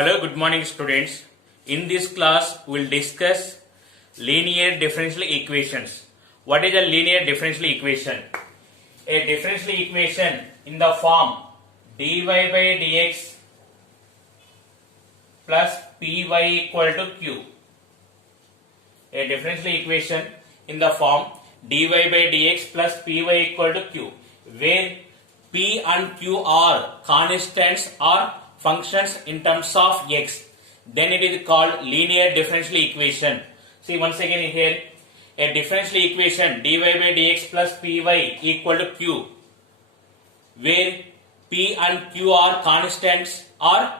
Hello, good morning students. In this class, we will discuss linear differential equations. What is a linear differential equation? A differential equation in the form dy by dx plus py equal to q. A differential equation in the form dy by dx plus py equal to q, where p and q are constants or functions in terms of x, then it is called linear differential equation. See once again here, a differential equation dy by dx plus py equal to q, where p and q are constants or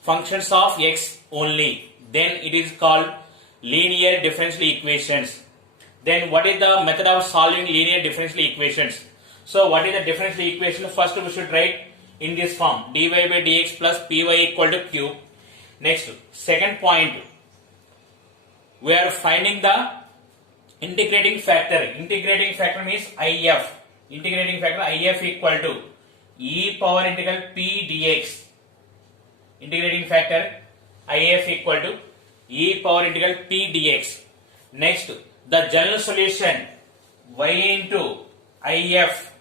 functions of x only, then it is called linear differential equations. Then what is the method of solving linear differential equations? So what is the differential equation? First we should write in this form dy by dx plus py equal to q. Next, second point, we are finding the integrating factor. Integrating factor means if. Integrating factor if equal to e power integral p dx. Integrating factor if equal to e power integral p dx. Next, the general solution y into if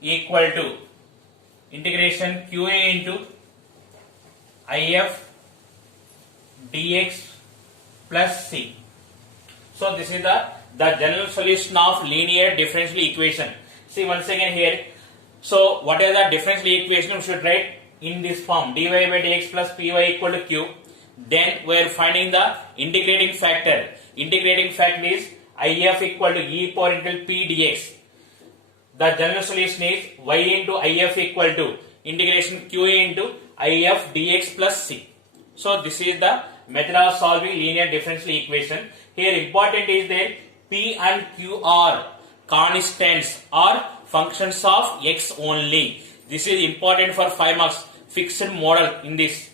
equal to integration qa into if dx plus c. So this is the general solution of linear differential equation. See once again here. So what is the differential equation? We should write in this form dy by dx plus py equal to q. Then we are finding the integrating factor. Integrating factor is if equal to e power integral p dx. The general solution is y into if equal to integration qa into if dx plus c. So this is the method of solving linear differential equation. Here important is that p and q are constants or functions of x only. This is important for 5 marks fixed model in this.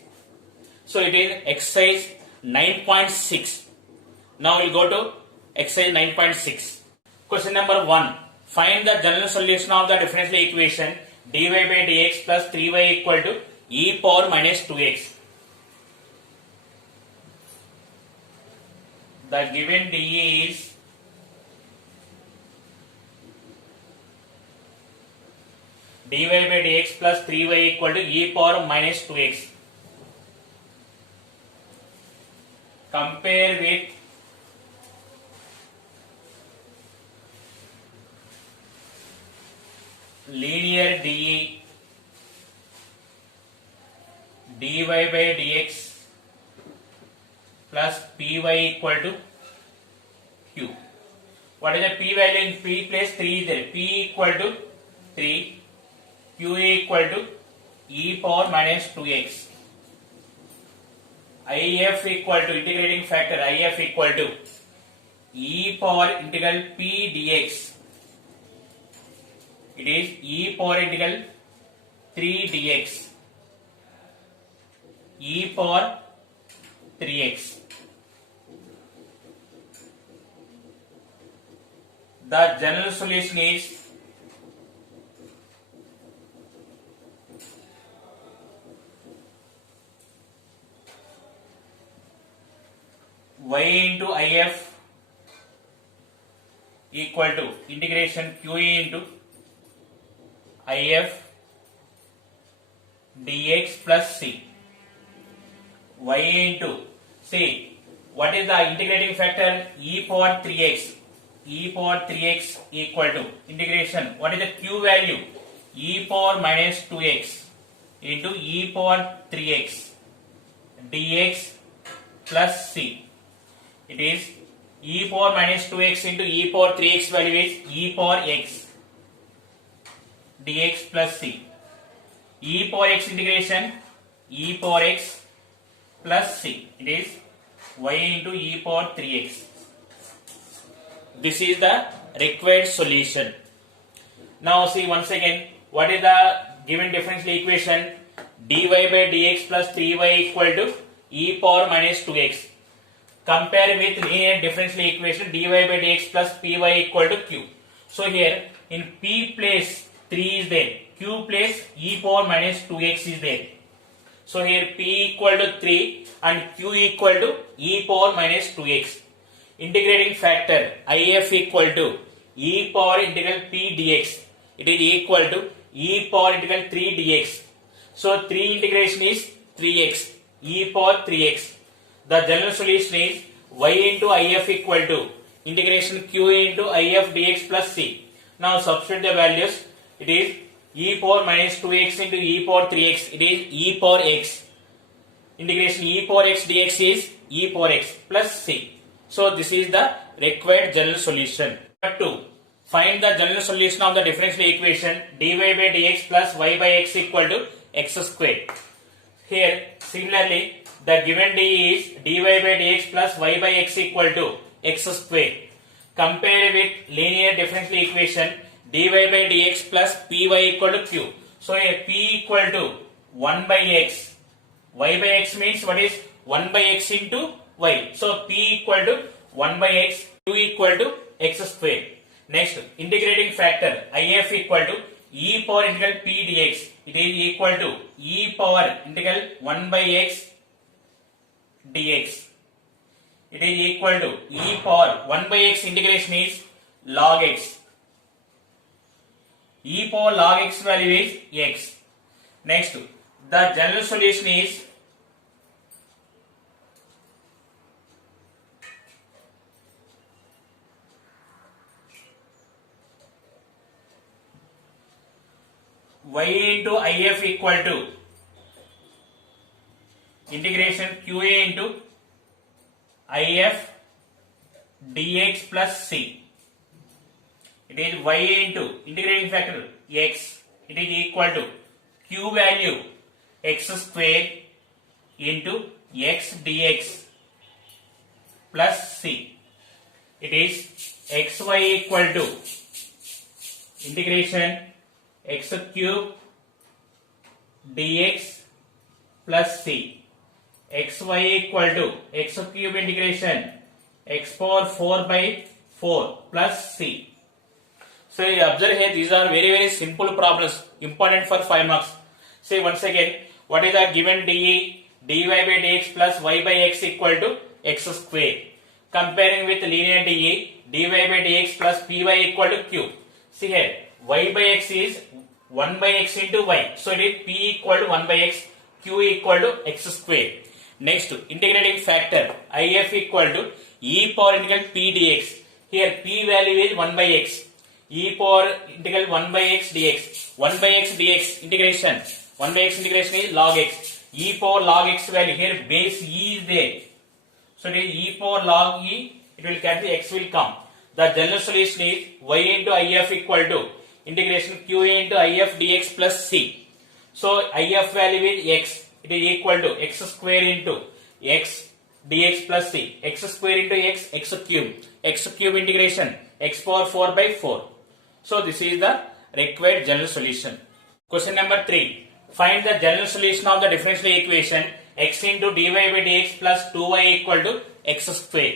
So it is exercise 9.6. Now we will go to exercise 9.6. Question number 1. Find the general solution of the differential equation dy by dx plus 3y equal to e power minus 2x. The given dE is dy by dx plus 3y equal to e power minus 2x. Compare with linear dE dy by dx plus py equal to q. What is the p value? In p place 3 is there. P equal to 3, q equal to e power minus 2x. if equal to integrating factor if equal to e power integral p dx. It is e power integral 3 dx, e power 3x. The general solution is y into if equal to integration qa into if dx plus c. Y into, see what is the integrating factor? E power 3x. E power 3x equal to integration. What is the q value? E power minus 2x into e power 3x dx plus c. It is e power minus 2x into e power 3x value is e power x dx plus c. E power x integration e power x plus c. It is y into e power 3x. This is the required solution. Now see once again, what is the given differential equation? dy by dx plus 3y equal to e power minus 2x. Compare with linear differential equation dy by dx plus py equal to q. So here in p place 3 is there, q place e power minus 2x is there. So here p equal to 3 and q equal to e power minus 2x. Integrating factor if equal to e power integral p dx. It is equal to e power integral 3 dx. So 3 integration is 3x, e power 3x. The general solution is y into if equal to integration q into if dx plus c. Now substitute the values. It is e power minus 2x into e power 3x. It is e power x. Integration e power x dx is e power x plus c. So this is the required general solution. Number 2. Find the general solution of the differential equation dy by dx plus y by x equal to x squared. Here similarly the given d is dy by dx plus y by x equal to x squared. Compare with linear differential equation dy by dx plus py equal to q. So a p equal to 1 by x. Y by x means what is 1 by x into y. So p equal to 1 by x, q equal to x squared. Next, integrating factor if equal to e power integral p dx. It is equal to e power integral 1 by x dx. It is equal to e power 1 by x integration is log x. E power log x value is x. Next, the general solution is y into if equal to integration qa into if dx plus c. It is y into integrating factor x. It is equal to q value x square into x dx plus c. It is xy equal to integration x cube dx plus c. xy equal to x cube integration x power 4 by 4 plus c. So you observe here, these are very simple problems, important for 5 marks. Say once again, what is the given dy by dx plus y by x equal to x square. Comparing with linear dy by dx plus py equal to q. See here, y by x is 1 by x into y. So it is p equal to 1 by x, q equal to x square. Next, integrating factor if equal to e power integral p dx. Here p value is 1 by x. E power integral 1 by x dx. 1 by x dx integration. 1 by x integration is log x. E power log x value, here base e is there. So it is e power log e, it will cancel, x will come. The general solution is y into if equal to integration qa into if dx plus c. So if value is x. It is equal to x square into x dx plus c. X square into x, x cube. X cube integration x power 4 by 4. So this is the required general solution. Question number 3. Find the general solution of the differential equation x into dy by dx plus 2y equal to x square.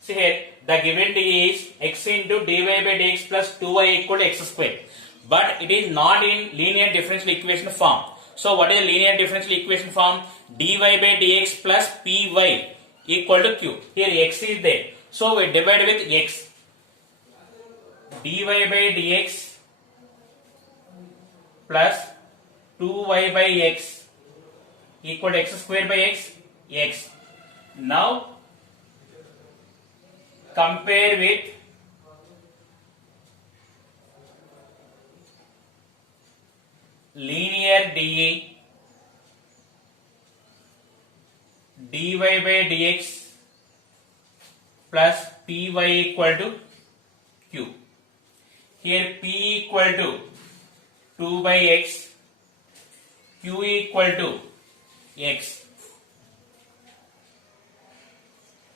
See here, the given d is x into dy by dx plus 2y equal to x square. But it is not in linear differential equation form. So what is the linear differential equation form? Dy by dx plus py equal to q. Here x is there. So we divide with x. Dy by dx plus 2y by x equal to x square by x, x. Now compare with linear dy by dx plus py equal to q. Here p equal to 2 by x, q equal to x.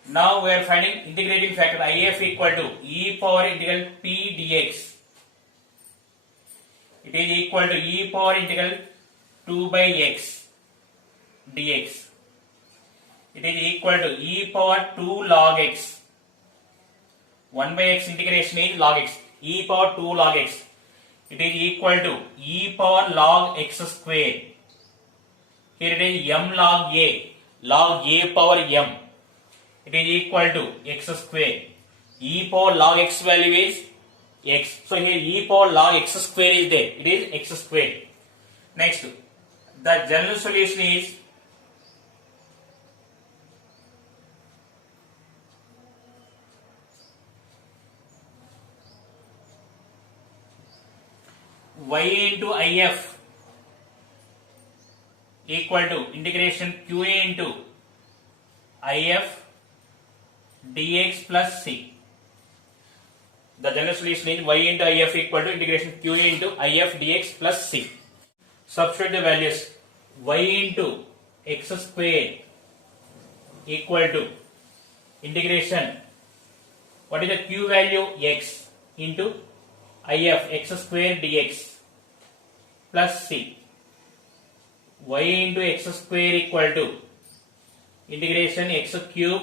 Now we are finding integrating factor if equal to e power integral p dx. It is equal to e power integral 2 by x dx. It is equal to e power 2 log x. 1 by x integration is log x. E power 2 log x. It is equal to e power log x square Here it is m log a power m. It is equal to x square. E power log x value is x. So here e power log x square is there. It is x square. Next, the general solution is y into if equal to integration qa into if dx plus c. The general solution is y into if equal to integration qa into if dx plus c. Substitute the values. Y into x square equal to integration, what is the q value? X into if x square dx plus c. Y into x square equal to integration x cube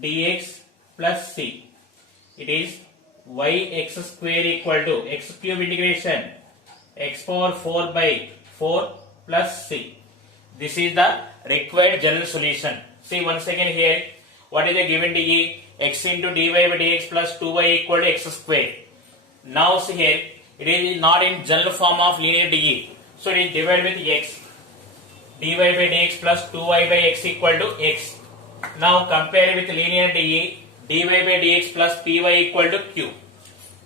dx plus c. It is y x square equal to x cube integration x power 4 by 4 plus c. This is the required general solution. See once again here, what is the given dE? X into dy by dx plus 2y equal to x square. Now see here, it is not in general form of linear dE. So it is divided with x. dy by dx plus 2y by x equal to x. Now compare with linear dE. dy by dx plus py equal to q.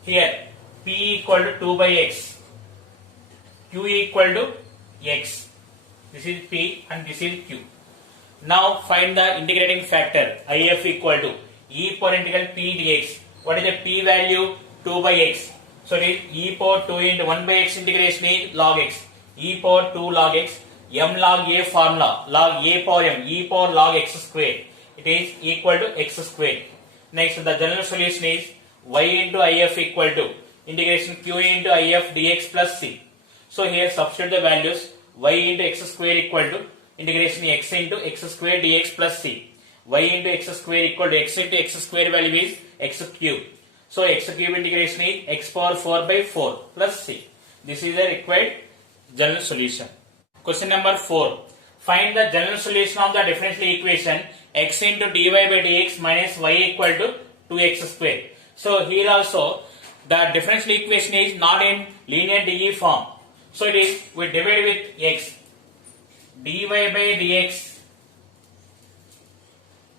Here p equal to 2 by x. q equal to x. This is p and this is q. Now find the integrating factor. if equal to e power integral p dx. What is the p value? 2 by x. So it is e power 2 into 1 by x integration is log x. E power 2 log x. M log a formula. Log a power m. E power log x square. It is equal to x square. Next, the general solution is y into if equal to integration q into if dx plus c. So here substitute the values. Y into x square equal to integration x into x square dx plus c. Y into x square equal to x into x square value is x cube. So x cube integration is x power 4 by 4 plus c. This is the required general solution. Question number 4. Find the general solution of the differential equation x into dy by dx minus y equal to 2x square. So here also the differential equation is not in linear dE form. So it is, we divide with x. dy by dx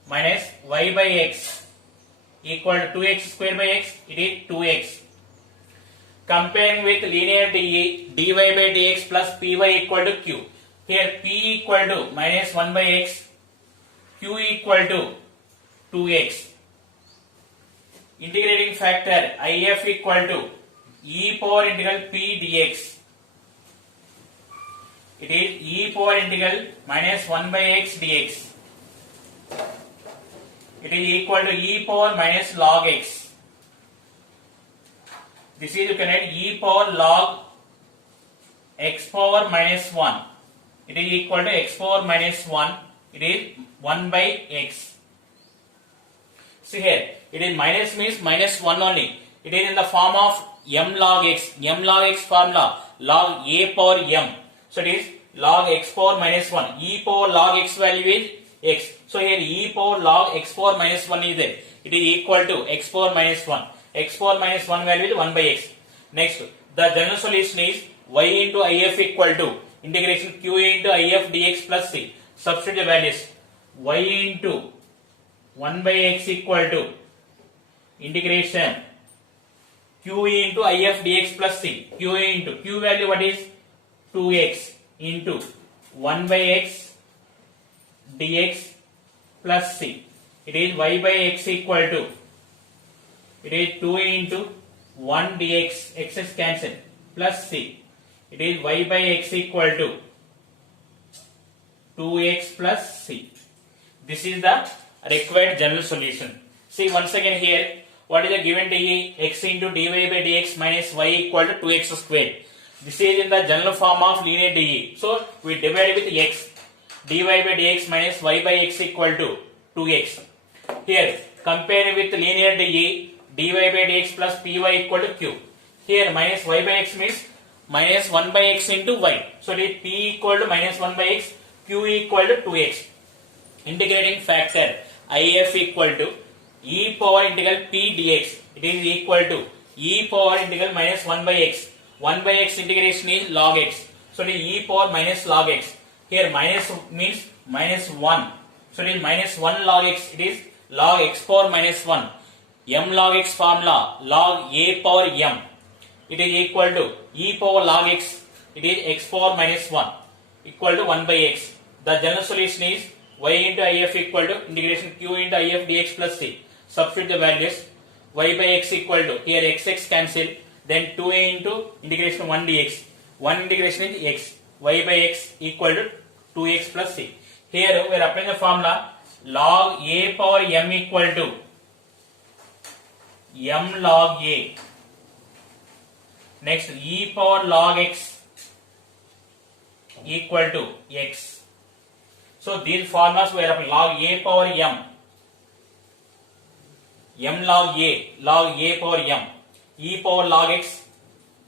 minus y by x equal to 2x square by x. It is 2x. Comparing with linear dE, dy by dx plus py equal to q. Here p equal to minus 1 by x, q equal to 2x. Integrating factor if equal to e power integral p dx. It is e power integral minus 1 by x dx. It is equal to e power minus log x. This is, you can write e power log x power minus 1. It is equal to x power minus 1. It is 1 by x. See here, it is minus means minus 1 only. It is in the form of m log x. M log x formula, log a power m. So it is log x power minus 1. E power log x value is x. So here e power log x power minus 1 is there. It is equal to x power minus 1. X power minus 1 value is 1 by x. Next, the general solution is y into if equal to integration q into if dx plus c. Substitute the values. Y into 1 by x equal to integration q into if dx plus c. Q into q value what is? 2x into 1 by x dx plus c. It is y by x equal to, it is 2 into 1 dx, x is cancelled, plus c. It is y by x equal to 2x plus c. This is the required general solution. See once again here, what is the given dE? X into dy by dx minus y equal to 2x square. This is in the general form of linear dE. So we divide with x. dy by dx minus y by x equal to 2x. Here compare with linear dE, dy by dx plus py equal to q. Here minus y by x means minus 1 by x into y. So it is p equal to minus 1 by x, q equal to 2x. Integrating factor if equal to e power integral p dx. It is equal to e power integral minus 1 by x. 1 by x integration is log x. So it is e power minus log x. Here minus means minus 1. So it is minus 1 log x. It is log x power minus 1. M log x formula log a power m. It is equal to e power log x. It is x power minus 1 equal to 1 by x. The general solution is y into if equal to integration q into if dx plus c. Substitute the values. Y by x equal to, here x cancel, then 2a into integration 1 dx. 1 integration is x. Y by x equal to 2x plus c. Here we are applying the formula log a power m equal to m log a. Next e power log x equal to x. So these formulas we are applying log a power m. M log a power m, e power log x,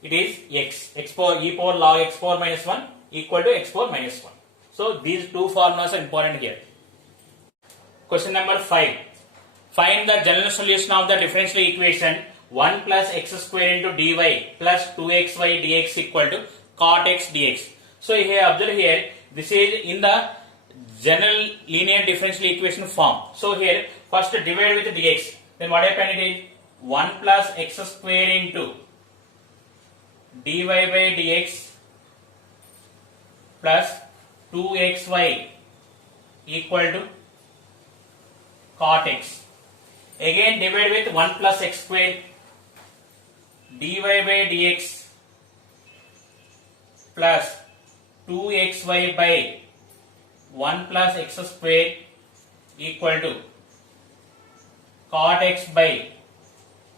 it is x, x power e power log x power minus 1 equal to x power minus 1. So these two formulas are important here. Question number 5. Find the general solution of the differential equation 1 plus x square into dy plus 2xy dx equal to cot x dx. So here observe here, this is in the general linear differential equation form. So here first divide with dx. Then what happened, it is 1 plus x square into dy by dx plus 2xy equal to cot x. Again divide with 1 plus x square dy by dx plus 2xy by 1 plus x square equal to cot x by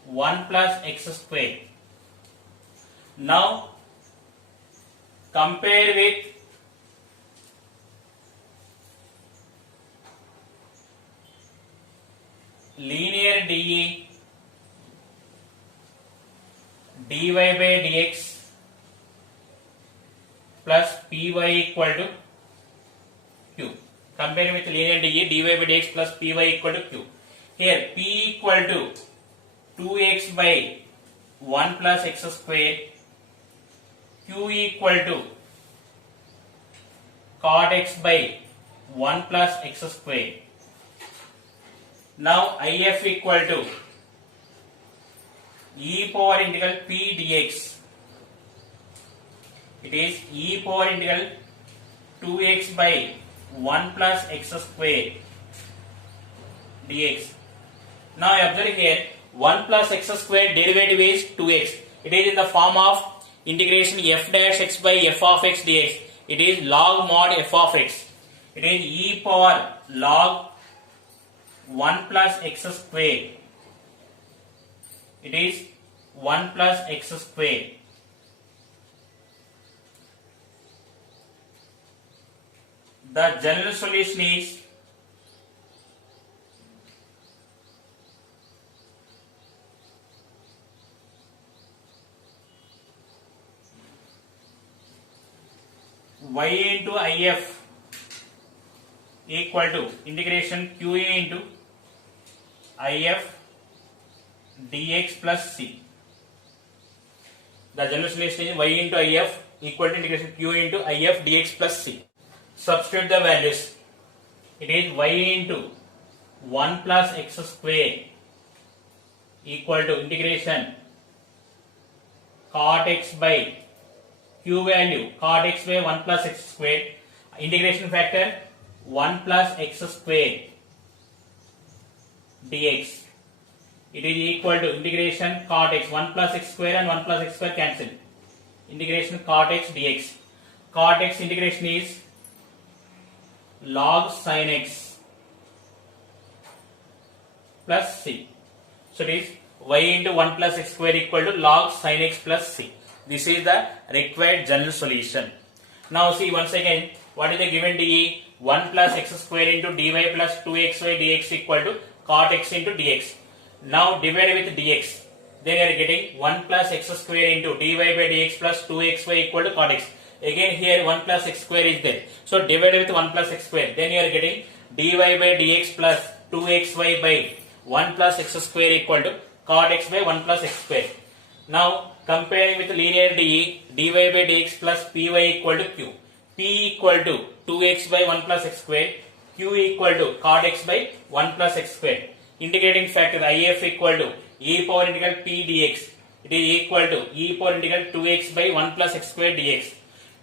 1 plus x square. Now compare with linear dy by dx plus py equal to q. Compare with linear dy by dx plus py equal to q. Here p equal to 2x by 1 plus x square, q equal to cot x by 1 plus x square. Now if equal to e power integral p dx. It is e power integral 2x by 1 plus x square dx. Now observe here 1 plus x square derivative is 2x. It is in the form of integration f dash x by f of x dx. It is log mod f of x. It is e power log 1 plus x square. It is 1 plus x square. The general solution is y into if equal to integration qa into if dx plus c. The general solution is y into if equal to integration q into if dx plus c. Substitute the values. It is y into 1 plus x square equal to integration cot x by q value cot x by 1 plus x square, integration factor 1 plus x square dx. It is equal to integration cot x 1 plus x square and 1 plus x square cancel. Integration cot x dx. Cot x integration is log sin x plus c. So it is y into 1 plus x square equal to log sin x plus c. This is the required general solution. Now see once again, what is the given dE? 1 plus x square into dy plus 2xy dx equal to cot x into dx. Now divide with dx. then you are getting 1 plus x square into dy by dx plus 2xy equal to cot x. Again here 1 plus x square is there. So divide with 1 plus x square. Then you are getting dy by dx plus 2xy by 1 plus x square equal to cot x by 1 plus x square. Now comparing with linear dy by dx plus py equal to q. P equal to 2x by 1 plus x square. Q equal to cot x by 1 plus x square. Integrating factor if equal to e power integral p dx. It is equal to e power integral 2x by 1 plus x square dx.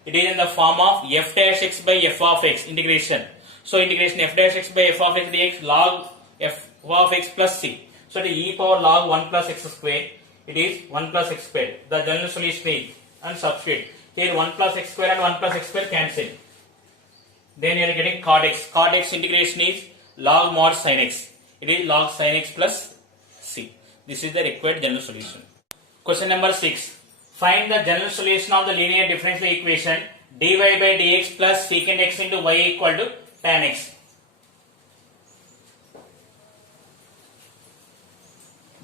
It is in the form of f dash x by f of x integration. So integration f dash x by f of x dx log f of x plus c. So the e power log 1 plus x square. It is 1 plus x square. The general solution is and substitute. Here 1 plus x square and 1 plus x square cancel. Then you are getting cot x. Cot x integration is log mod sin x. It is log sin x plus c. This is the required general solution. Question number 6. Find the general solution of the linear differential equation dy by dx plus secant x into y equal to tan x.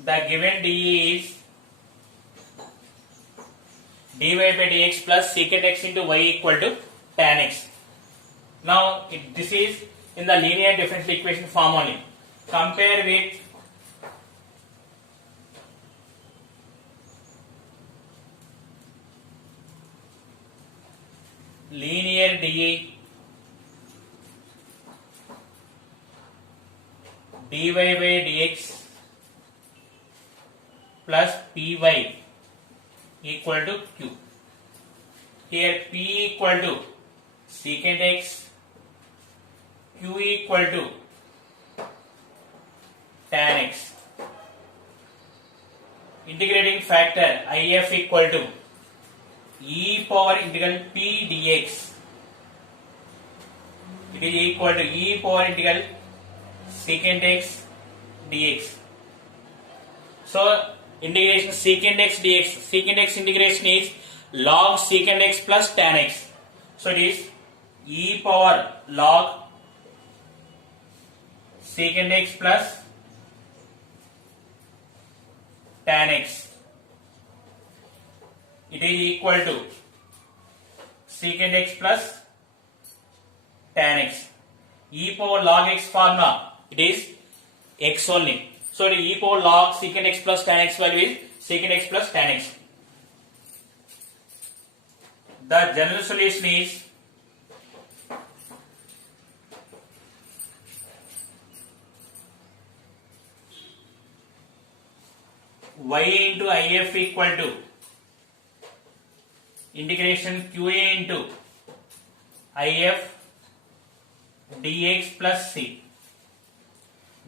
The given dE is dy by dx plus secant x into y equal to tan x. Now this is in the linear differential equation form only. Compare with linear dE dy by dx plus py equal to q. Here p equal to secant x, q equal to tan x. Integrating factor if equal to e power integral p dx. It is equal to e power integral secant x dx. So integration secant x dx. Secant x integration is log secant x plus tan x. So it is e power log secant x plus tan x. It is equal to secant x plus tan x. E power log x formula, it is x only. So the e power log secant x plus tan x value is secant x plus tan x. The general solution is y into if equal to integration qa into if dx plus c.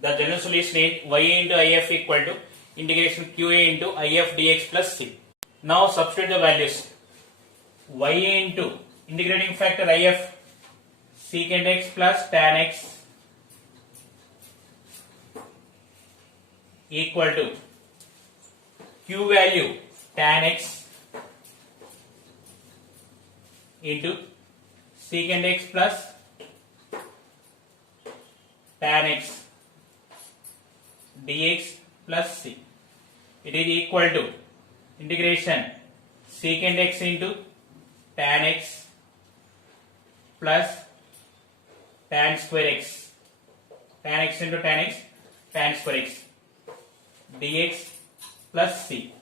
The general solution is y into if equal to integration qa into if dx plus c. Now substitute the values. Y into integrating factor if secant x plus tan x equal to q value tan x into secant x plus tan x dx plus c. It is equal to integration secant x into tan x plus tan square x. Tan x into tan x, tan square x dx plus c.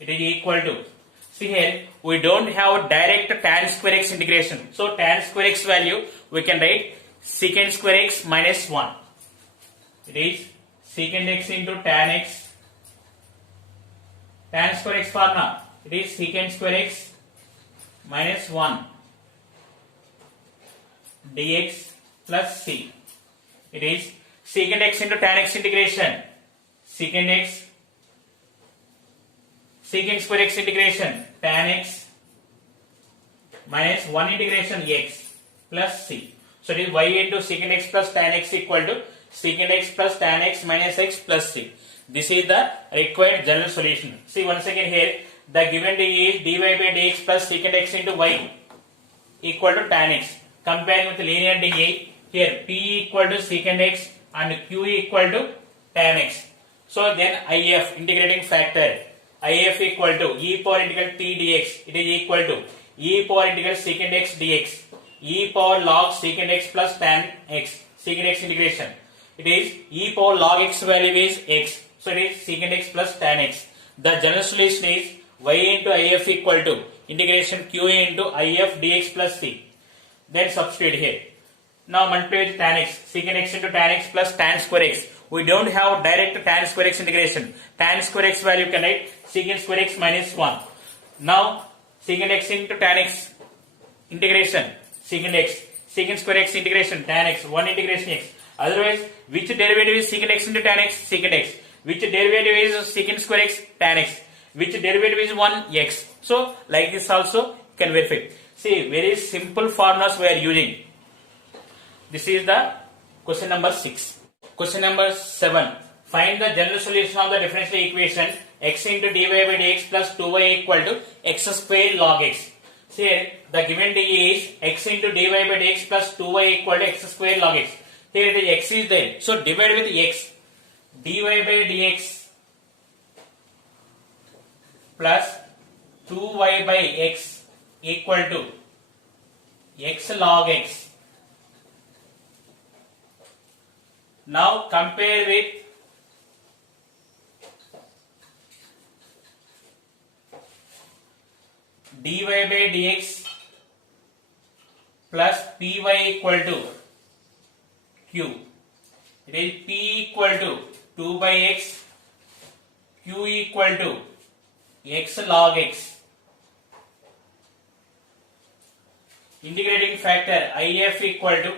It is equal to, see here we don't have direct tan square x integration. So tan square x value we can write secant square x minus 1. It is secant x into tan x. Tan square x formula, it is secant square x minus 1 dx plus c. It is secant x into tan x integration. Secant x, secant square x integration tan x minus 1 integration x plus c. So it is y into secant x plus tan x equal to secant x plus tan x minus x plus c. This is the required general solution. See once again here the given dE is dy by dx plus secant x into y equal to tan x. Comparing with linear dE, here p equal to secant x and q equal to tan x. So then if integrating factor if equal to e power integral t dx, it is equal to e power integral secant x dx, e power log secant x plus tan x, secant x integration, it is e power log x value is x, so it is secant x plus tan x. The general solution is y into if equal to integration q into if dx plus c. Then substitute here. Now multiply with tan x, secant x into tan x plus tan square x. We don't have direct tan square x integration. Tan square x value can write secant square x minus 1. Now secant x into tan x integration secant x, secant square x integration tan x, 1 integration x. Otherwise, which derivative is secant x into tan x? Secant x. Which derivative is secant square x? Tan x. Which derivative is 1? X. So like this also you can verify. See, very simple formulas we are using. This is the question number 6. Question number 7. Find the general solution of the differential equation x into dy by dx plus 2y equal to x square log x. See here, the given d is x into dy by dx plus 2y equal to x square log x. Here the x is there, so divide with x. dy by dx plus 2y by x equal to x log x. Now compare with dy by dx plus py equal to q. It is p equal to 2 by x, q equal to x log x. Integrating factor if equal to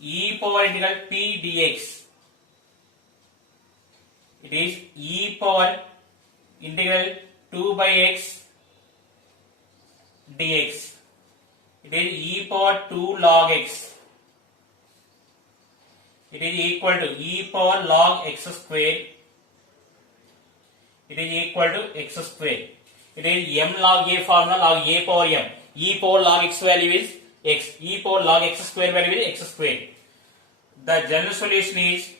e power integral p dx. It is e power integral 2 by x dx. It is e power 2 log x. It is equal to e power log x square. It is equal to x square. It is m log a formula, log a power m. E power log x value is x. E power log x square value is x square. The general solution is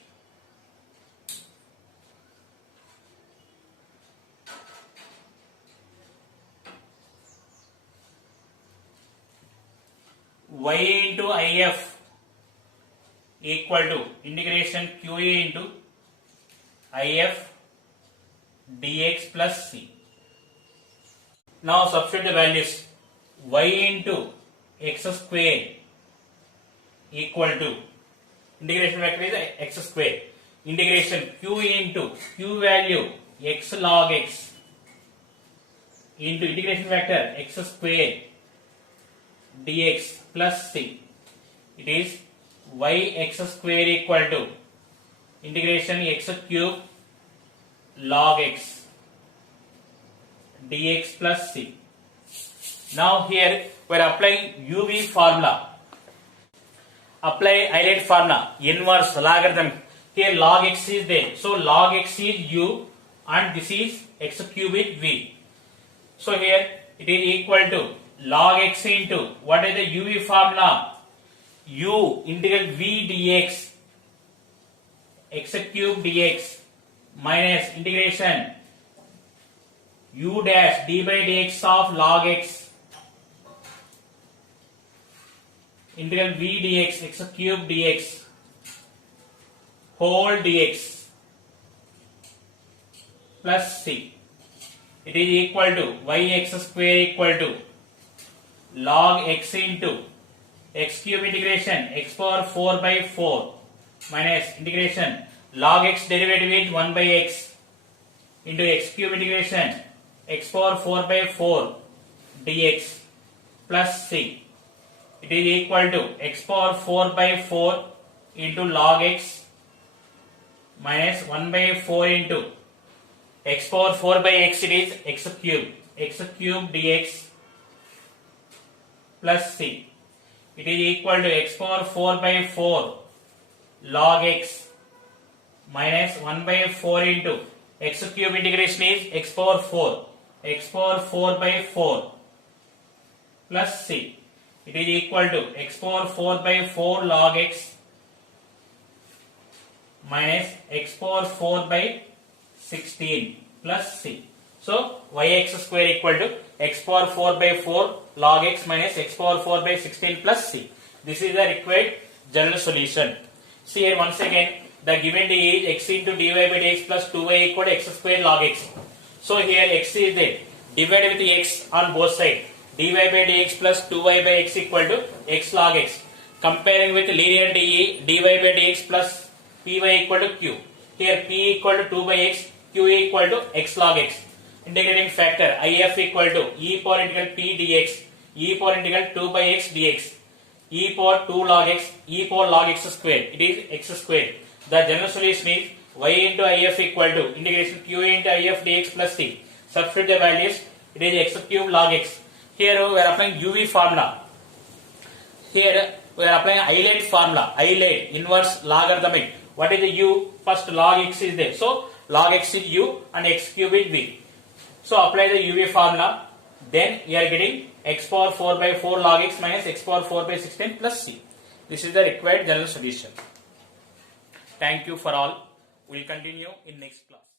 y into if equal to integration qa into if dx plus c. Now substitute the values. Y into x square equal to integration factor is x square. Integration q into q value x log x into integration factor x square dx plus c. It is y x square equal to integration x cube log x dx plus c. Now here we are applying UV formula. Apply highlight formula, inverse, logarithm. Here log x is there, so log x is u and this is x cube with v. So here it is equal to log x into what is the UV formula? U integral v dx x cube dx minus integration u dash d by dx of log x integral v dx x cube dx whole dx plus c. It is equal to yx square equal to log x into x cube integration x power 4 by 4 minus integration log x derivative is 1 by x into x cube integration x power 4 by 4 dx plus c. It is equal to x power 4 by 4 into log x minus 1 by 4 into x power 4 by x, it is x cube dx plus c. It is equal to x power 4 by 4 log x minus 1 by 4 into x cube integration is x power 4 by 4 plus c. It is equal to x power 4 by 4 log x minus x power 4 by 16 plus c. So yx square equal to x power 4 by 4 log x minus x power 4 by 16 plus c. This is the required general solution. See here once again, the given d is x into dy by dx plus 2y equal to x square log x. So here x is there. Divide with the x on both sides. dy by dx plus 2y by x equal to x log x. Comparing with linear dy by dx plus py equal to q. Here p equal to 2 by x, q equal to x log x. Integrating factor if equal to e power integral p dx, e power integral 2 by x dx, e power 2 log x, e power log x square. It is x square. The general solution is y into if equal to integration q into if dx plus c. Substitute the values. It is x cube log x. Here we are applying UV formula. Here we are applying Euler formula. Euler inverse logarithmic. What is the u? First log x is there. So log x is u and x cube is v. So apply the UV formula. Then we are getting x power 4 by 4 log x minus x power 4 by 16 plus c. This is the required general solution. Thank you for all. We will continue in next class.